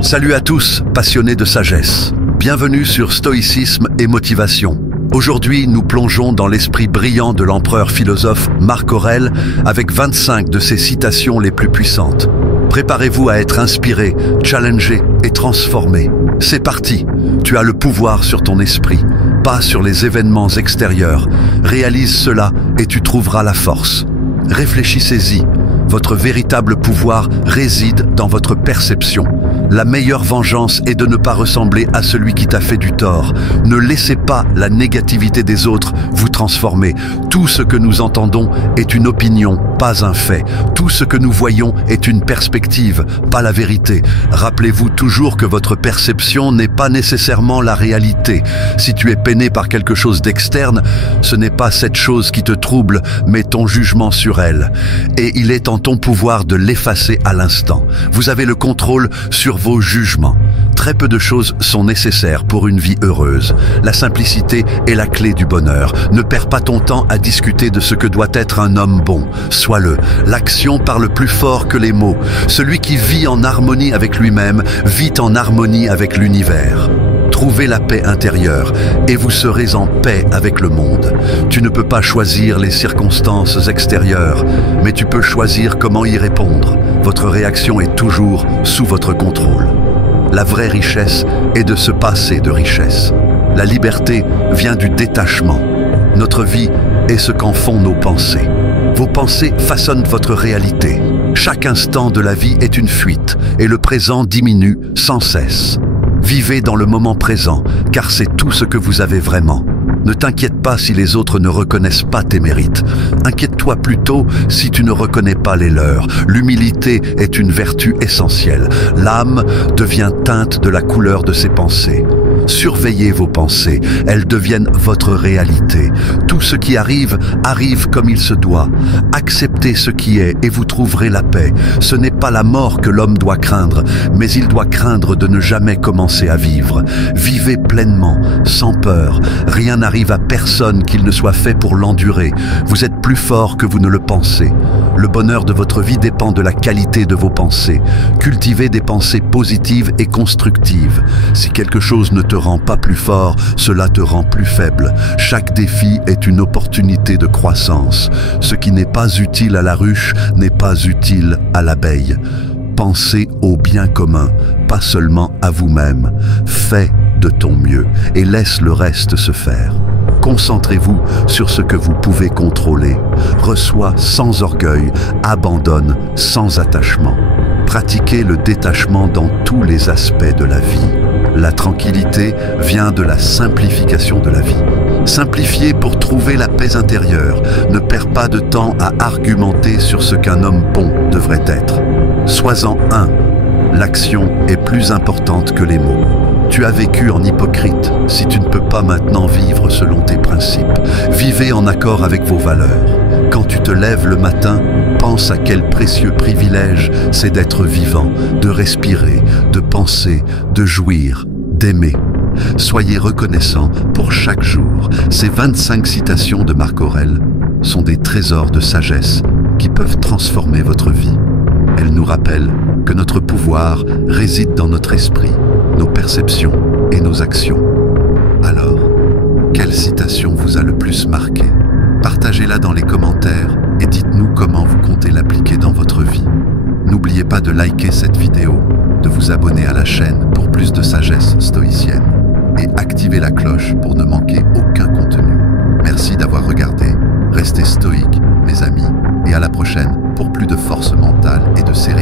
Salut à tous, passionnés de sagesse. Bienvenue sur Stoïcisme et Motivation. Aujourd'hui, nous plongeons dans l'esprit brillant de l'empereur philosophe Marc Aurèle avec 25 de ses citations les plus puissantes. Préparez-vous à être inspiré, challengé et transformé. C'est parti, tu as le pouvoir sur ton esprit, pas sur les événements extérieurs. Réalise cela et tu trouveras la force. Réfléchissez-y, votre véritable pouvoir réside dans votre perception. La meilleure vengeance est de ne pas ressembler à celui qui t'a fait du tort. Ne laissez pas la négativité des autres vous transformer. Tout ce que nous entendons est une opinion, pas un fait. Tout ce que nous voyons est une perspective, pas la vérité. Rappelez-vous toujours que votre perception n'est pas nécessairement la réalité. Si tu es peiné par quelque chose d'externe, ce n'est pas cette chose qui te trouble, mais ton jugement sur elle. Et il est en ton pouvoir de l'effacer à l'instant. Vous avez le contrôle sur vos jugements. Très peu de choses sont nécessaires pour une vie heureuse. La simplicité est la clé du bonheur. Ne perds pas ton temps à discuter de ce que doit être un homme bon. Sois-le. L'action parle plus fort que les mots. Celui qui vit en harmonie avec lui-même vit en harmonie avec l'univers. Trouvez la paix intérieure et vous serez en paix avec le monde. Tu ne peux pas choisir les circonstances extérieures, mais tu peux choisir comment y répondre. Votre réaction est toujours sous votre contrôle. La vraie richesse est de se passer de richesse. La liberté vient du détachement. Notre vie est ce qu'en font nos pensées. Vos pensées façonnent votre réalité. Chaque instant de la vie est une fuite et le présent diminue sans cesse. Vivez dans le moment présent, car c'est tout ce que vous avez vraiment. Ne t'inquiète pas si les autres ne reconnaissent pas tes mérites. Inquiète-toi plutôt si tu ne reconnais pas les leurs. L'humilité est une vertu essentielle. L'âme devient teinte de la couleur de ses pensées. Surveillez vos pensées, elles deviennent votre réalité. Tout ce qui arrive, arrive comme il se doit. Acceptez ce qui est et vous trouverez la paix. Ce n'est pas la mort que l'homme doit craindre, mais il doit craindre de ne jamais commencer à vivre. Vivez pleinement, sans peur. Rien n'arrive à personne qu'il ne soit fait pour l'endurer. Vous êtes plus fort que vous ne le pensez. Le bonheur de votre vie dépend de la qualité de vos pensées. Cultivez des pensées positives et constructives. Si quelque chose ne te rend pas plus fort, cela te rend plus faible. Chaque défi est une opportunité de croissance. Ce qui n'est pas utile à la ruche n'est pas utile à l'abeille. Pensez au bien commun, pas seulement à vous-même. Fais de ton mieux et laisse le reste se faire. Concentrez-vous sur ce que vous pouvez contrôler. Reçois sans orgueil, abandonne sans attachement. Pratiquez le détachement dans tous les aspects de la vie. La tranquillité vient de la simplification de la vie. Simplifiez pour trouver la paix intérieure. Ne perds pas de temps à argumenter sur ce qu'un homme bon devrait être. Sois-en un. L'action est plus importante que les mots. Tu as vécu en hypocrite si tu ne peux pas maintenant vivre selon tes principes. Vivez en accord avec vos valeurs. Quand tu te lèves le matin, pense à quel précieux privilège c'est d'être vivant, de respirer, de penser, de jouir, d'aimer. Soyez reconnaissants pour chaque jour. Ces 25 citations de Marc Aurèle sont des trésors de sagesse qui peuvent transformer votre vie. Elles nous rappellent que notre pouvoir réside dans notre esprit, nos perceptions et nos actions. Alors, quelle citation vous a le plus marqué? Partagez-la dans les commentaires et dites-nous comment vous comptez l'appliquer dans votre vie. N'oubliez pas de liker cette vidéo, de vous abonner à la chaîne pour plus de sagesse stoïcienne et activez la cloche pour ne manquer aucun contenu. Merci d'avoir regardé. Restez stoïques, mes amis, et à la prochaine pour plus de force mentale et de sérénité.